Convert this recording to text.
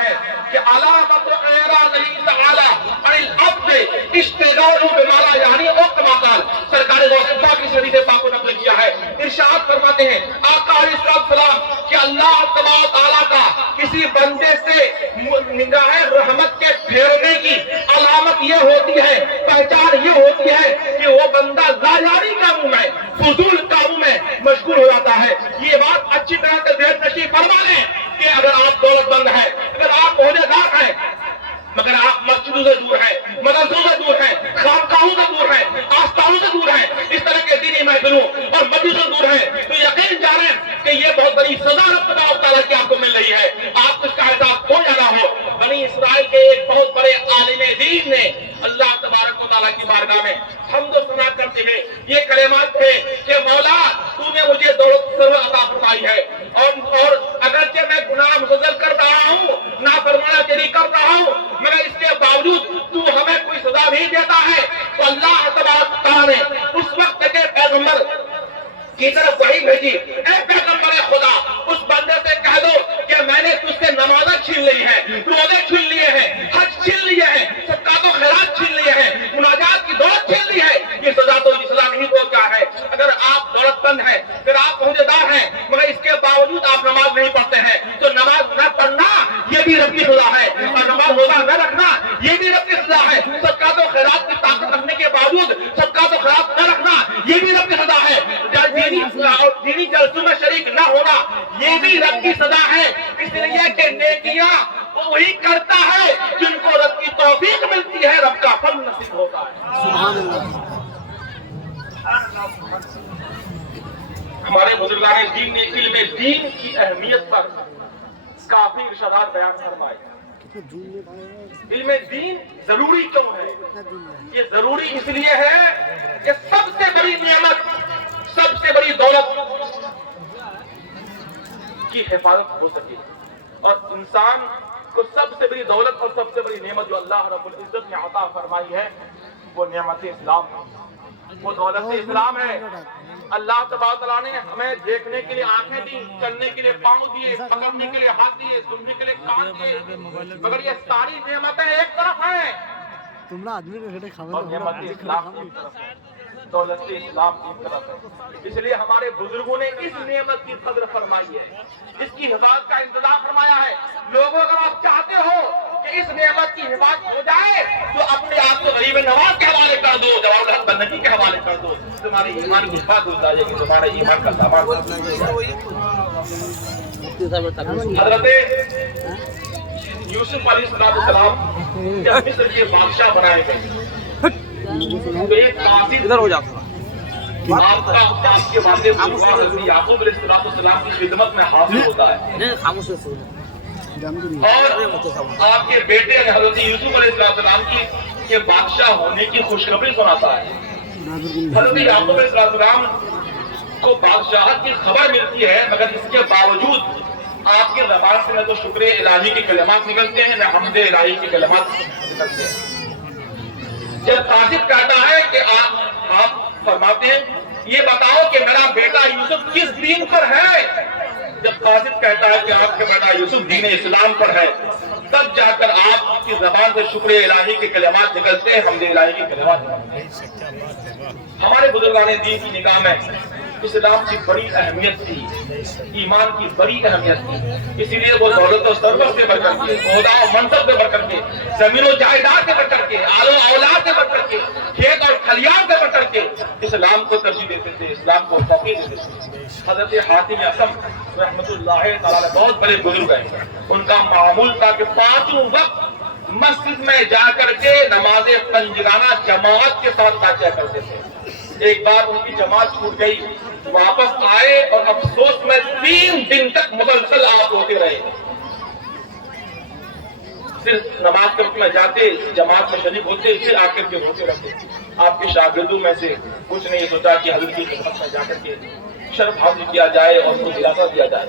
ہے کہ علامت اعراض تعالی عن العبد اشتغال بما لا یعنی وقت مقال سرکار غوث پاک کی حدیث پاک کو نقل کیا ہے. ارشاد فرماتے ہیں آقا علیہ السلام کہ اللہ تبارک تعالیٰ کا کسی بندے سے نگاہ رحمت کے پھیرنے کی علامت یہ ہوتی ہے, پہچان یہ ہوتی ہے کہ وہ بندہ ظاہری کاموں میں, فضول کاموں میں مشغول ہو جاتا ہے. یہ بات اچھی طرح سے ذہن نشین فرما لیں کہ اگر آپ دولت مند ہیں, اگر آپ عہدیدار ہیں, مگر آپ مسجدوں سے دور ہیں, مدرسوں سے دور ہیں, خانقاہوں سے دور ہیں, آستانوں سے دور ہیں, اس طرح کے دینی محفلوں اور مجلسوں سے دور ہیں, تو یقین جانیں کہ یہ بہت بڑی سزا رب تعالیٰ کی آپ کو مل رہی ہے. آپ اس کا احساس ہو جانا ہو. بنی اسرائیل کے ایک بہت بڑے عالم دین نے اللہ تبارک و تعالیٰ کی بارگاہ میں حمد و ثنا کرتے ہوئے یہ کلمات تھے کہ مولا تو نے مجھے دولت عطا فرمائی ہے, اور اگرچہ میں گناہ مسلسل کر رہا ہوں, نافرمانی تیری کر رہا ہوں, مگر اس کے باوجود تو ہمیں کوئی سزا بھی دیتا ہے. تو اللہ تبارک تعالیٰ نے اس وقت کے پیغمبر کی طرف وحی بھیجی, اے پیغمبر خدا اس بندے سے کہہ دو کہ میں نے تجھ سے نمازیں چھین لی ہیں, روزے چھین لیے ہیں, حج چھین لیے ہیں, صدقات و خیرات چھین لیے ہیں, مناجات کی دولت چھین لی ہے. یہ سزا تو اسلام ہی کو کیا ہے. اگر آپ دولت مند ہیں, اگر آپ عہدیدار ہیں, مگر اس کے باوجود آپ نماز نہیں پڑھتے ہیں, تو نماز نہ پڑھنا یہ بھی رب کی سزا ہے, اور نماز روزہ نہ رکھنا یہ بھی رب کی سزا ہے. صدقات و خیرات کی طاقت رکھنے کے باوجود صدقات و خیرات نہ رکھنا یہ بھی رب کی سزا ہے. دینی جلسوں میں شریک نہ ہونا یہ بھی رب کی سزا ہے. اس لیے کہ نیکیاں وہی کرتا ہے جن کو رب کی توفیق ملتی ہے, رب کا فضل نصیب ہوتا ہے. سبحان اللہ. ہمارے بزرگان دین نے علم دین کی اہمیت پر کافی ارشادات بیان فرمائے. علم دین ضروری کیوں ہے؟ یہ ضروری اس لیے ہے کہ سب سے بڑی نعمت, سب سے بڑی دولت کی حفاظت ہو سکے, اور انسان کو سب سے بڑی دولت اور سب سے بڑی نعمت جو اللہ رب العزت نے عطا فرمائی ہے وہ نعمت اسلام ہے, وہ دولت اسلام ہے. اللہ تبارک تعالیٰ نے ہمیں دیکھنے کے لیے آنکھیں دی, چلنے کے لیے پاؤں دیے, پکڑنے کے لیے ہاتھ دیے, سننے کے لیے کان دیے, مگر یہ ساری نعمتیں ایک طرف ہیں اور نعمت اسلام ایک طرف ہے, دولت اسلام ایک طرف ہے. اس لیے ہمارے بزرگوں نے اس نعمت کی قدر فرمائی ہے, اس کی حفاظت کا انتظام فرمایا ہے. لوگوں اگر آپ چاہتے ہو کہ اس نعمت کی حفاظت ہو جائے تو اپنے آپ کو غریب نواز کے حوالے کر دو, جواب الحق بندگی کے حوالے کر دو, تمہارے ایمان کی حفاظت ہو جائے گی, تمہارے ایمان کا سامان. حضرت یوسف علیہ السلام جب مصر کے بادشاہ بنائے گئے تو ایک قاصد ادھر ہو جاتا آپ کا آپ کے والد حضرت یعقوب علیہ السلام کی خدمت میں حاضر ہوتا ہے, خاموش اور آپ کے بیٹے حضرت یوسف علیہ السلام کی بادشاہ ہونے کی خوشخبری سناتا ہے. حضرت یعقوب علیہ السلام کو بادشاہت کی خبر ملتی ہے, مگر اس کے باوجود آپ کے زبان سے نہ تو شکر الہی کے کلمات نکلتے ہیں, نہ حمد الہی کے کلمات نکلتے ہیں. جب قاصد کہتا ہے کہ آپ فرماتے ہیں یہ بتاؤ کہ میرا بیٹا یوسف کس دین پر ہے, جب قاصد کہتا ہے کہ آپ کا بیٹا یوسف دین اسلام پر ہے, تب جا کر آپ کی زبان سے شکر الہی کے کلمات نکلتے ہیں, حمد الہی کے کلمات نکلتے ہیں. ہمارے بزرگان دین کی نگاہ میں اسلام کی بڑی اہمیت تھی, ایمان کی بڑی اہمیت تھی. اسی لیے وہ دولت و ثروت سے بڑھ کر کے, عہدہ و منصب سے بڑھ کر کے, زمین و جائیداد سے بڑھ کر کے, آل و اولاد سے بڑھ کر کے, کھیت اور کھلیان سے بڑھ کر کے اسلام کو ترجیح دیتے تھے, اسلام کو توقیر دیتے تھے. حضرت حاتم اسم رحمۃ اللہ تعالی بہت بڑے بزرگ ہیں, ان کا معمول تھا کہ پانچوں وقت مسجد میں جا کر کے نماز پنجگانہ جماعت کے ساتھ ادا کیا کرتے تھے. ایک بار ان کی جماعت چھوٹ گئی, واپس آئے اور افسوس میں 3 دن تک مسلسل آپ ہوتے رہے. صرف نماز کے وقت میں جاتے, جماعت میں شریک ہوتے, پھر آ کر کے ہوتے رہتے. آپ کے شاگردوں میں سے کچھ نے یہ سوچا کہ حضرت کی خدمت میں جا کر کے شرف حاصل کیا جائے اور اس کو دلاسا دیا جائے.